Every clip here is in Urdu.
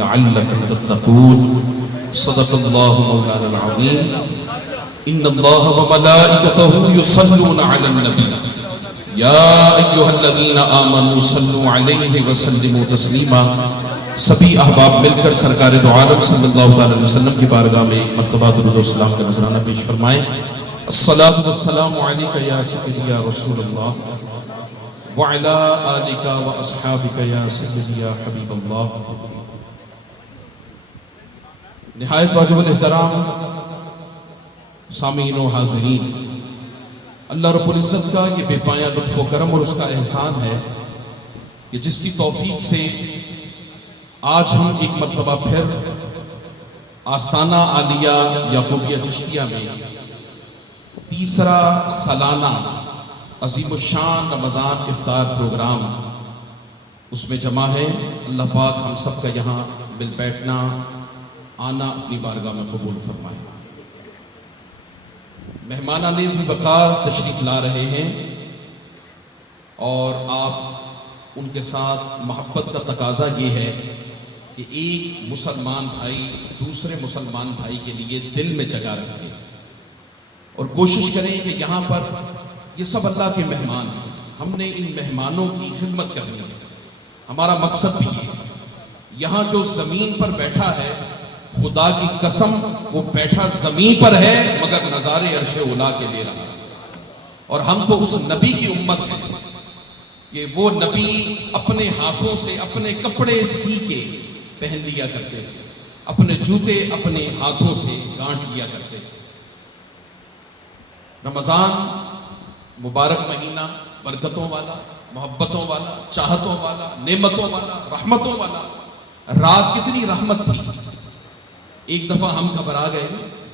لعلكم تتقون صدق الله مولانا العظيم إن الله وملائكته يصلون على النبي يا أيها الذين آمنوا صلوا عليه وسلموا تسليما سبھی احباب مل کر سرکار دو عالم صلی اللہ علیہ وسلم کی بارگاہ میں ایک مرتبہ درود و سلام کا نذرانہ پیش فرمائیں الصلاۃ والسلام علیک یا سیدی یا رسول اللہ وعلی آلک و اصحابک یا سیدی یا حبیب اللہ. نہایت واجب الاحترام سامعین و حاضرین، اللہ رب العزت کا یہ بے پایہ لطف و کرم اور اس کا احسان ہے کہ جس کی توفیق سے آج ہم ایک مرتبہ پھر آستانہ عالیہ یعقوبیہ چشتیہ میں تیسرا سالانہ عظیم الشان رمضان افطار پروگرام اس میں جمع ہے. اللہ پاک ہم سب کا یہاں مل بیٹھنا آنا اپنی بارگاہ میں قبول فرمائے. مہمانان عزیز وقار تشریف لا رہے ہیں اور آپ ان کے ساتھ محبت کا تقاضا یہ ہے کہ ایک مسلمان بھائی دوسرے مسلمان بھائی کے لیے دل میں جگہ رکھے اور کوشش کریں کہ یہاں پر یہ سب اللہ کے مہمان ہیں. ہم نے ان مہمانوں کی خدمت کرنی ہے. ہمارا مقصد بھی ہے. یہاں جو زمین پر بیٹھا ہے خدا کی قسم وہ بیٹھا زمین پر ہے مگر نظارے عرش اولا کے لے رہا ہے. اور ہم تو اس نبی کی امت ہیں کہ وہ نبی اپنے ہاتھوں سے اپنے کپڑے سی کے پہن لیا کرتے تھے، اپنے جوتے اپنے ہاتھوں سے گانٹھ لیا کرتے تھے. رمضان مبارک مہینہ برکتوں والا، محبتوں والا، چاہتوں والا، نعمتوں والا، رحمتوں والا. رات کتنی رحمت تھی. ایک دفعہ ہم گھبرا گئے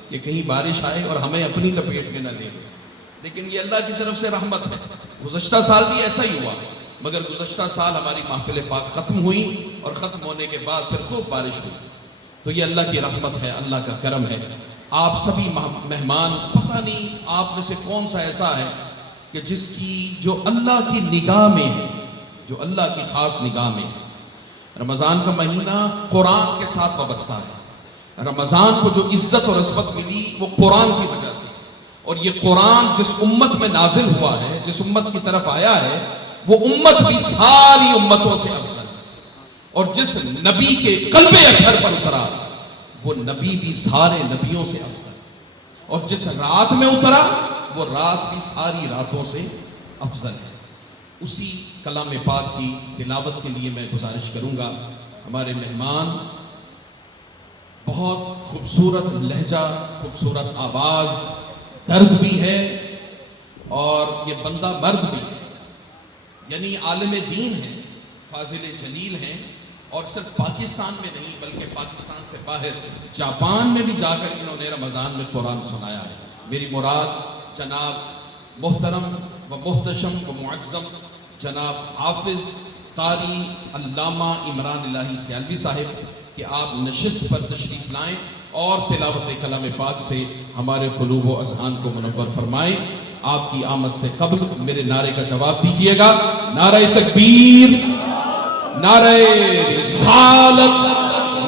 کہ کہیں بارش آئے اور ہمیں اپنی لپیٹ میں نہ لے، لیکن یہ اللہ کی طرف سے رحمت ہے. گزشتہ سال بھی ایسا ہی ہوا مگر گزشتہ سال ہماری محفل پاک ختم ہوئی اور ختم ہونے کے بعد پھر خوب بارش ہوئی. تو یہ اللہ کی رحمت ہے، اللہ کا کرم ہے. آپ سبھی مہمان، پتہ نہیں آپ میں سے کون سا ایسا ہے کہ جس کی جو اللہ کی نگاہ میں ہے، جو اللہ کی خاص نگاہ میں ہے. رمضان کا مہینہ قرآن کے ساتھ وابستہ ہے. رمضان کو جو عزت اور عظمت ملی وہ قرآن کی وجہ سے. اور یہ قرآن جس امت میں نازل ہوا ہے، جس امت کی طرف آیا ہے، وہ امت بھی ساری امتوں سے افضل ہے. اور جس نبی کے قلب اطہر پر اترا وہ نبی بھی سارے نبیوں سے افضل ہے. اور جس رات میں اترا وہ رات بھی ساری راتوں سے افضل ہے. اسی کلام پاک کی تلاوت کے لیے میں گزارش کروں گا. ہمارے مہمان بہت خوبصورت لہجہ، خوبصورت آواز، درد بھی ہے اور یہ بندہ مرد بھی ہے، یعنی عالم دین ہے، فاضل جلیل ہیں. اور صرف پاکستان میں نہیں بلکہ پاکستان سے باہر جاپان میں بھی جا کر انہوں نے رمضان میں قرآن سنایا ہے. میری مراد جناب محترم و محتشم و معظم جناب حافظ قاری علامہ عمران الہی سیالوی صاحب کہ آپ نشست پر تشریف لائیں اور تلاوت کلام پاک سے ہمارے قلوب و اذہان کو منور فرمائیں. آپ کی آمد سے قبل میرے نعرے کا جواب دیجئے گا. نعرہ تکبیر، نعرہ رسالت،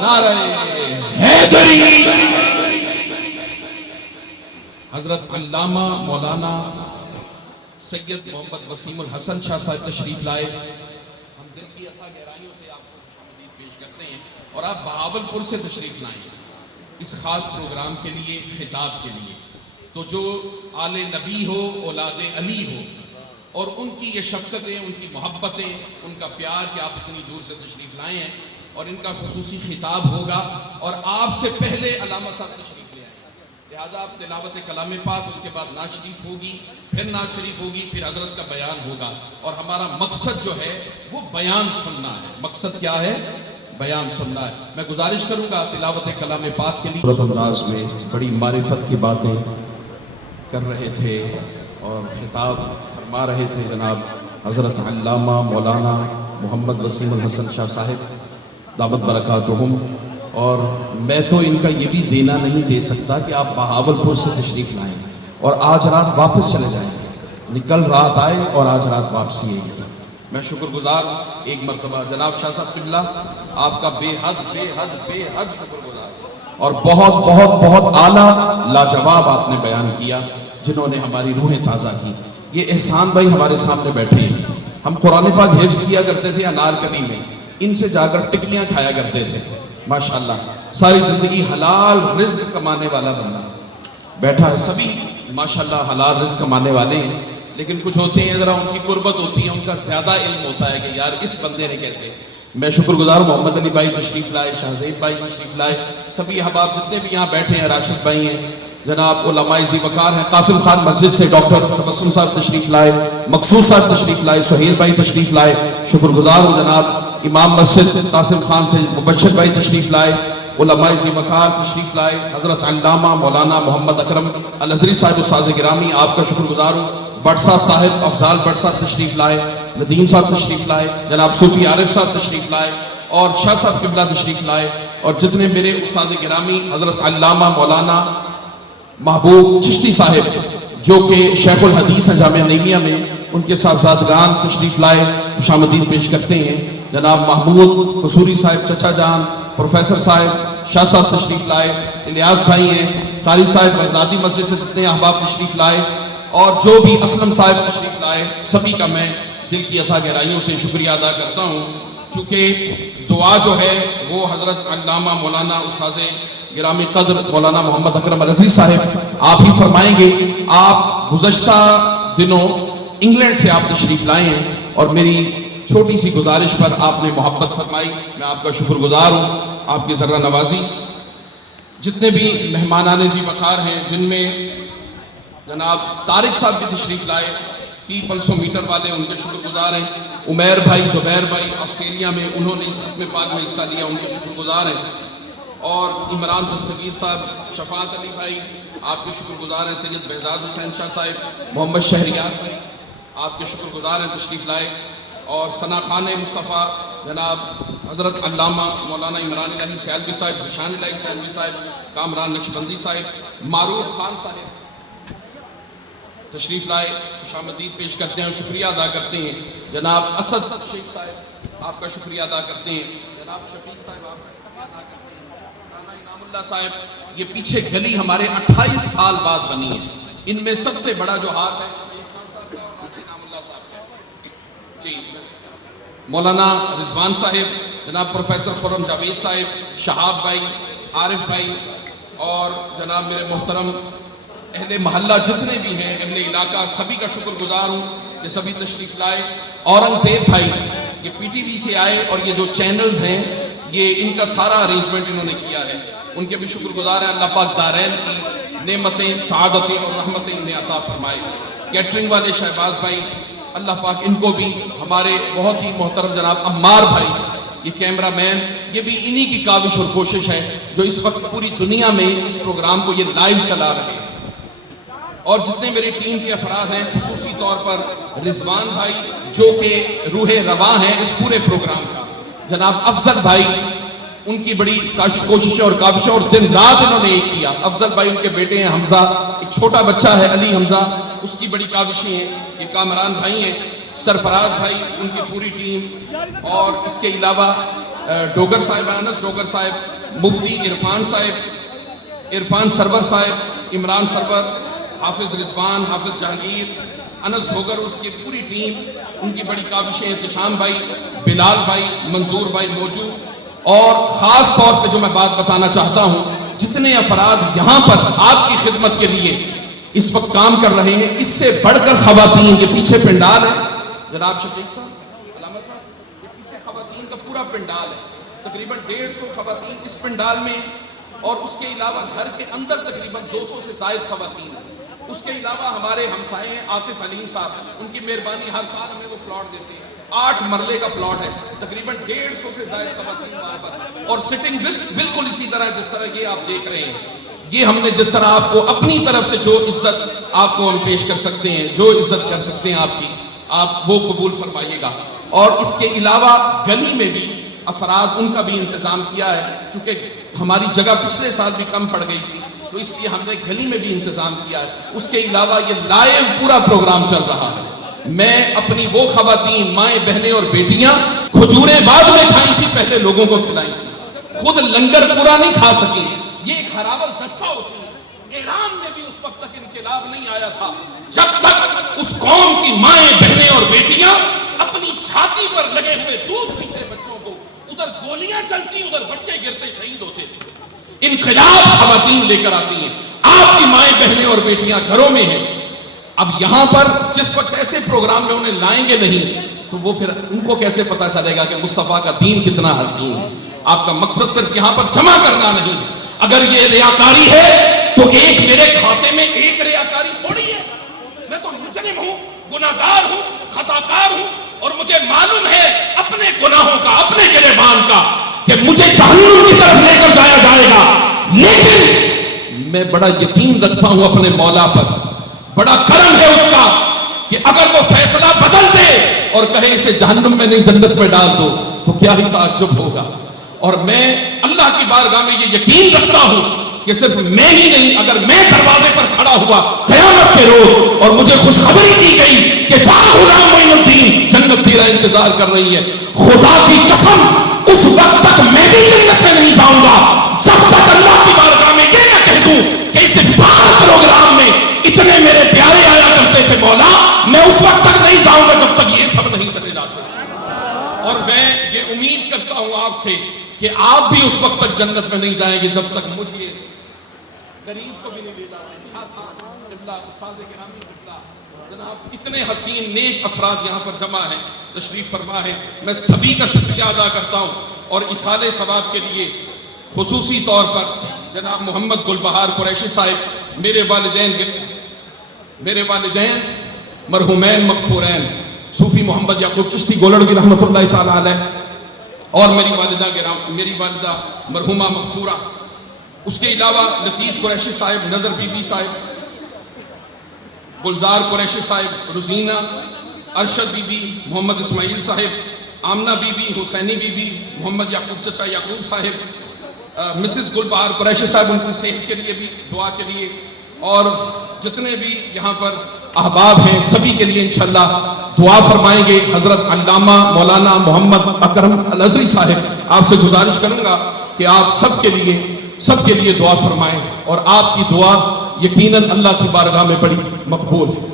نعرہ حیدری. حضرت علامہ مولانا سید محمد وسیم الحسن شاہ صاحب تشریف لائے. ہم دل کی اتھا گہرائیوں سے آپ کو خوشامدید پیش کرتے ہیں اور آپ بہاولپور سے تشریف لائیں اس خاص پروگرام کے لیے، خطاب کے لیے. تو جو آل نبی ہو، اولاد علی ہو اور ان کی یہ شفقتیں، ان کی محبتیں، ان کا پیار کہ آپ اتنی دور سے تشریف لائے ہیں اور ان کا خصوصی خطاب ہوگا اور آپ سے پہلے علامہ صاحب تشریف لے آئے. لہٰذا آپ تلاوت کلام پاک، اس کے بعد نعت شریف ہوگی، پھر نعت شریف ہوگی، پھر حضرت کا بیان ہوگا. اور ہمارا مقصد جو ہے وہ بیان سننا ہے. مقصد کیا ہے؟ بیان سننا ہے. میں گزارش کروں گا تلاوت کلام پاک کے لیے. صورت انداز میں بڑی معرفت کی باتیں کر رہے تھے اور خطاب فرما رہے تھے جناب حضرت علامہ مولانا محمد وسیم الحسن شاہ صاحب دعوت برکاتہم. اور میں تو ان کا یہ بھی دینا نہیں دے سکتا کہ آپ بہاولپور سے تشریف لائیں اور آج رات واپس چلے جائیں. کل رات آئے اور آج رات واپسی ہے. میں شکر گزار ایک مرتبہ جناب شاہ صاحب قبلہ آپ کا بے حد بے حد بے حد شکر گزار اور بہت بہت بہت اعلیٰ لاجواب آپ نے بیان کیا جنہوں نے ہماری روحیں تازہ کی. یہ احسان بھائی ہمارے سامنے بیٹھے ہیں. ہم قرآن پاک حفظ کیا کرتے تھے انارکلی میں, ان سے جا کر ٹکیاں کھایا کرتے تھے. ماشاءاللہ ساری زندگی حلال رزق کمانے والا بندہ بیٹھا ہے. سبھی ماشاءاللہ حلال رزق کمانے والے ہیں, لیکن کچھ ہوتے ہیں ذرا ان کی قربت ہوتی ہے, ان کا زیادہ علم ہوتا ہے کہ یار اس بندے نے کیسے. میں شکر گزار محمد علی بھائی تشریف لائے, شاہزیب بھائی تشریف لائے, سبھی احباب جتنے بھی یہاں بیٹھے ہیں, راشد بھائی ہیں, جناب علماء ذی وقار ہیں, قاسم خان مسجد سے ڈاکٹر تبسم صاحب تشریف لائے, مقصود صاحب تشریف لائے, سہیل بھائی تشریف لائے. شکر گزار ہوں جناب امام مسجد قاسم خان سے مبشر بھائی تشریف لائے, علماء ذی وقار تشریف لائے, حضرت علامہ مولانا محمد اکرم الازہری صاحب استاذ گرامی آپ کا شکر گزار ہوں. بٹ صاحب طاہر افضال بٹ صاحب تشریف لائے, ندیم صاحب تشریف لائے, جناب صوفی عارف صاحب تشریف لائے, اور شاہ صاحب قبلہ تشریف لائے, اور جتنے میرے استاذ گرامی حضرت علامہ مولانا محبوب چشتی صاحب جو کہ شیخ الحدیث ہیں جامعہ نعیمیہ میں, ان کے صاحبزادگان تشریف لائے, خوش آمدید پیش کرتے ہیں. جناب محمود قصوری صاحب, چچا جان, پروفیسر صاحب, شاہ صاحب تشریف لائے, الیاس بھائی ہیں, قاری صاحب بغدادی مسجد سے جتنے احباب تشریف لائے, اور جو بھی اسلم صاحب تشریف لائے, سبھی کا میں دل کی اتھا گہرائیوں سے شکریہ ادا کرتا ہوں. چونکہ دعا جو ہے وہ حضرت علامہ مولانا استاذ گرامی قدر مولانا محمد اکرم الازہری صاحب آپ ہی فرمائیں گے. آپ گزشتہ دنوں انگلینڈ سے آپ تشریف لائے ہیں, اور میری چھوٹی سی گزارش پر آپ نے محبت فرمائی, میں آپ کا شکر گزار ہوں. آپ کی ذرہ نوازی, جتنے بھی مہمانان ذی وقار ہیں, جن میں جناب طارق صاحب بھی تشریف لائے, پیپلسو میٹر والے, ان کے شکر گزار ہیں. عمیر بھائی, زبیر بھائی آسٹریلیا میں, انہوں نے اس ختم پاک میں حصہ لیا, ان کے شکر گزار ہیں. اور عمران دستگیر صاحب, شفاعت علی بھائی آپ کے شکر گزار ہیں. سید بہزاد حسین شاہ صاحب, محمد شہریار بھائی آپ کے شکر گزار ہیں, تشریف لائے. اور ثنا خان مصطفیٰ جناب حضرت علامہ مولانا عمران الہی سیالوی صاحب, ذیشان الہی سیالوی صاحب, کامران نقشبندی صاحب, معروف خان صاحب تشریف لائے, خوش آمدید پیش کرتے ہیں, شکریہ ادا کرتے ہیں. جناب اسد شیخ صاحب آپ کا شکریہ ادا کرتے ہیں. جناب شفیق صاحب آپ کا شکریہ ادا کرتے ہیں. رانا انعام اللہ صاحب, یہ پیچھے گلی ہمارے 28 سال بعد بنی ہے, ان میں سب سے بڑا جو ہاتھ ہے انعام اللہ صاحب کا. جی مولانا رضوان صاحب, جناب پروفیسر خرم جاوید صاحب, شہاب بھائی, عارف بھائی, اور جناب میرے محترم اہل محلہ جتنے بھی ہیں, اہل علاقہ, سبھی کا شکر گزار ہوں کہ سبھی تشریف لائے. اورنگزیب بھائی یہ پی ٹی وی سے آئے, اور یہ جو چینلز ہیں یہ ان کا سارا ارینجمنٹ انہوں نے کیا ہے, ان کے بھی شکر گزار ہیں. اللہ پاک دارین کی نعمتیں, سعادتیں اور رحمتیں انہیں عطا فرمائے. کیٹرنگ والے شہباز بھائی, اللہ پاک ان کو بھی, ہمارے بہت ہی محترم جناب عمار بھائی یہ کیمرہ مین, یہ بھی انہی کی کاوش اور کوشش ہے جو اس وقت پوری دنیا میں اس پروگرام کو یہ لائیو چلا رہے ہیں. اور جتنے میری ٹیم کے افراد ہیں, خصوصی طور پر رضوان بھائی جو کہ روح رواں ہیں اس پورے پروگرام کا, جناب افضل بھائی, ان کی بڑی کوششیں اور کاوشیں, اور دن رات انہوں نے ایک کیا. افضل بھائی ان کے بیٹے ہیں حمزہ, ایک چھوٹا بچہ ہے علی حمزہ, اس کی بڑی کاوشیں ہیں. یہ کامران بھائی ہیں, سرفراز بھائی, ان کی پوری ٹیم, اور اس کے علاوہ ڈوگر صاحب, انس ڈوگر صاحب, مفتی عرفان صاحب, عرفان سرور صاحب, عمران سرور, حافظ رضوان, حافظ جہانگیر, انس ڈوگر, اس کی پوری ٹیم, ان کی بڑی کاوشیں. احتشام بھائی, بلال بھائی, منظور بھائی موجود. اور خاص طور پہ جو میں بات بتانا چاہتا ہوں, جتنے افراد یہاں پر آپ کی خدمت کے لیے اس وقت کام کر رہے ہیں, اس سے بڑھ کر خواتین, یہ پیچھے پنڈال ہے جناب شفیق صاحب, علامہ صاحب, یہ پیچھے خواتین کا پورا پنڈال ہے, تقریباً 150 خواتین اس پنڈال میں, اور اس کے علاوہ گھر کے اندر تقریباً 200 سے زائد خواتین ہیں. اس کے علاوہ ہمارے ہمسائے عاطف حلیم صاحب, ان کی مہربانی, ہر سال ہمیں وہ پلاٹ دیتے ہیں, 8 مرلے کا پلاٹ ہے, تقریباً 150 سے زائد خواتین وہاں پر, اور سٹنگ لسٹ بالکل اسی طرح جس طرح یہ آپ دیکھ رہے ہیں. یہ ہم نے جس طرح آپ کو اپنی طرف سے جو عزت آپ کو ہم پیش کر سکتے ہیں, جو عزت کر سکتے ہیں آپ کی, آپ وہ قبول فرمائیے گا. اور اس کے علاوہ گلی میں بھی افراد, ان کا بھی انتظام کیا ہے, چونکہ ہماری جگہ پچھلے سال بھی کم پڑ گئی تھی, تو اس لیے ہم نے گلی میں بھی انتظام کیا ہے. اس کے علاوہ یہ لائیو پورا پروگرام چل رہا ہے, میں اپنی وہ خواتین مائیں بہنیں اور بیٹیاں کھجوریں بعد میں کھائی تھی، پہلے لوگوں کو کھلائی تھی، خود لنگر پورا نہیں کھا سکی. یہ ایک ہراول دستہ ہوتی ہے. ایران میں بھی اس وقت تک انقلاب نہیں آیا تھا جب تک اس قوم کی مائیں بہنیں اور بیٹیاں اپنی چھاتی پر لگے ہوئے دودھ پیتے بچوں کو، ادھر گولیاں چلتی ادھر بچے گرتے شہید ہوتے تھے. انقلاب خواتین لے کر آتی ہیں. آپ کی مائیں بہنیں اور بیٹیاں گھروں میں ہیں. اب یہاں پر جس وقت ایسے پروگرام میں انہیں لائیں گے نہیں تو وہ پھر ان کو کیسے پتا چلے گا کہ مصطفیٰ کا دین کتنا حسین ہے. آپ کا مقصد صرف یہاں پر جمع کرنا نہیں. اگر یہ ریاکاری ہے تو ایک میرے کھاتے میں ایک ریاکاری تھوڑی ہے. میں تو مجرم ہوں، گناہگار ہوں، خطاکار ہوں، اور مجھے معلوم ہے اپنے گناہوں کا، اپنے گریبان کا، کہ مجھے جہنم کی طرف لے کر جایا جائے گا. لیکن میں بڑا یقین رکھتا ہوں اپنے مولا پر، بڑا کرم ہے اس کا کہ اگر وہ فیصلہ بدل دے اور کہے اسے جہنم میں نہیں جنت میں ڈال دو تو کیا ہی تعجب ہوگا. اور میں اللہ کی بارگاہ میں یہ یقین رکھتا ہوں کہ صرف میں ہی نہیں، اگر میں دروازے پر کھڑا ہوا قیامت کے روز اور مجھے خوشخبری دی گئی کہ جا غلام معین الدین، جنت تیرا انتظار کر رہی ہے، خدا کی قسم اس وقت تک میں بھی جنت میں نہیں جاؤں گا جب تک اللہ کی بارگاہ میں یہ نہ کہہ دوں کہ اس افطار پروگرام میں اتنے میرے پیارے آیا کرتے تھے مولا، میں اس وقت تک نہیں جاؤں گا جب تک یہ سب نہیں چلے جاتے. اور میں یہ امید کرتا ہوں آپ سے کہ آپ بھی اس وقت تک جنت میں نہیں جائیں گے جب تک مجھے غریب کو بھی نہیں دے جاتا. جناب اتنے حسین نیک افراد یہاں پر جمع ہیں، تشریف فرما ہے. میں سبھی کا شکریہ ادا کرتا ہوں. اور ایصال ثواب کے لیے خصوصی طور پر جناب محمد گلبہار قریشی صاحب، میرے والدین مرحومین مغفورین صوفی محمد یعقوب چشتی گولڑوی رحمۃ اللہ تعالی علیہ، اور میری والدہ مرحومہ مغفورہ، اس کے علاوہ لطیف قریشی صاحب، نظر بی بی صاحب، گلزار قریشی صاحب، روزینہ، ارشد بی بی، محمد اسماعیل صاحب، آمنہ بی بی، حسینی بی بی، محمد یعقوب چچا یعقوب صاحب، مسز گلبہار قریشی صاحب، ان کی صحت کے لیے بھی دعا کے لیے، اور جتنے بھی یہاں پر احباب ہیں سبھی کے لیے انشاءاللہ دعا فرمائیں گے. حضرت علامہ مولانا محمد اکرم الازہری صاحب، آپ سے گزارش کروں گا کہ آپ سب کے لیے دعا فرمائیں، اور آپ کی دعا یقیناً اللہ کی بارگاہ میں بڑی مقبول ہے.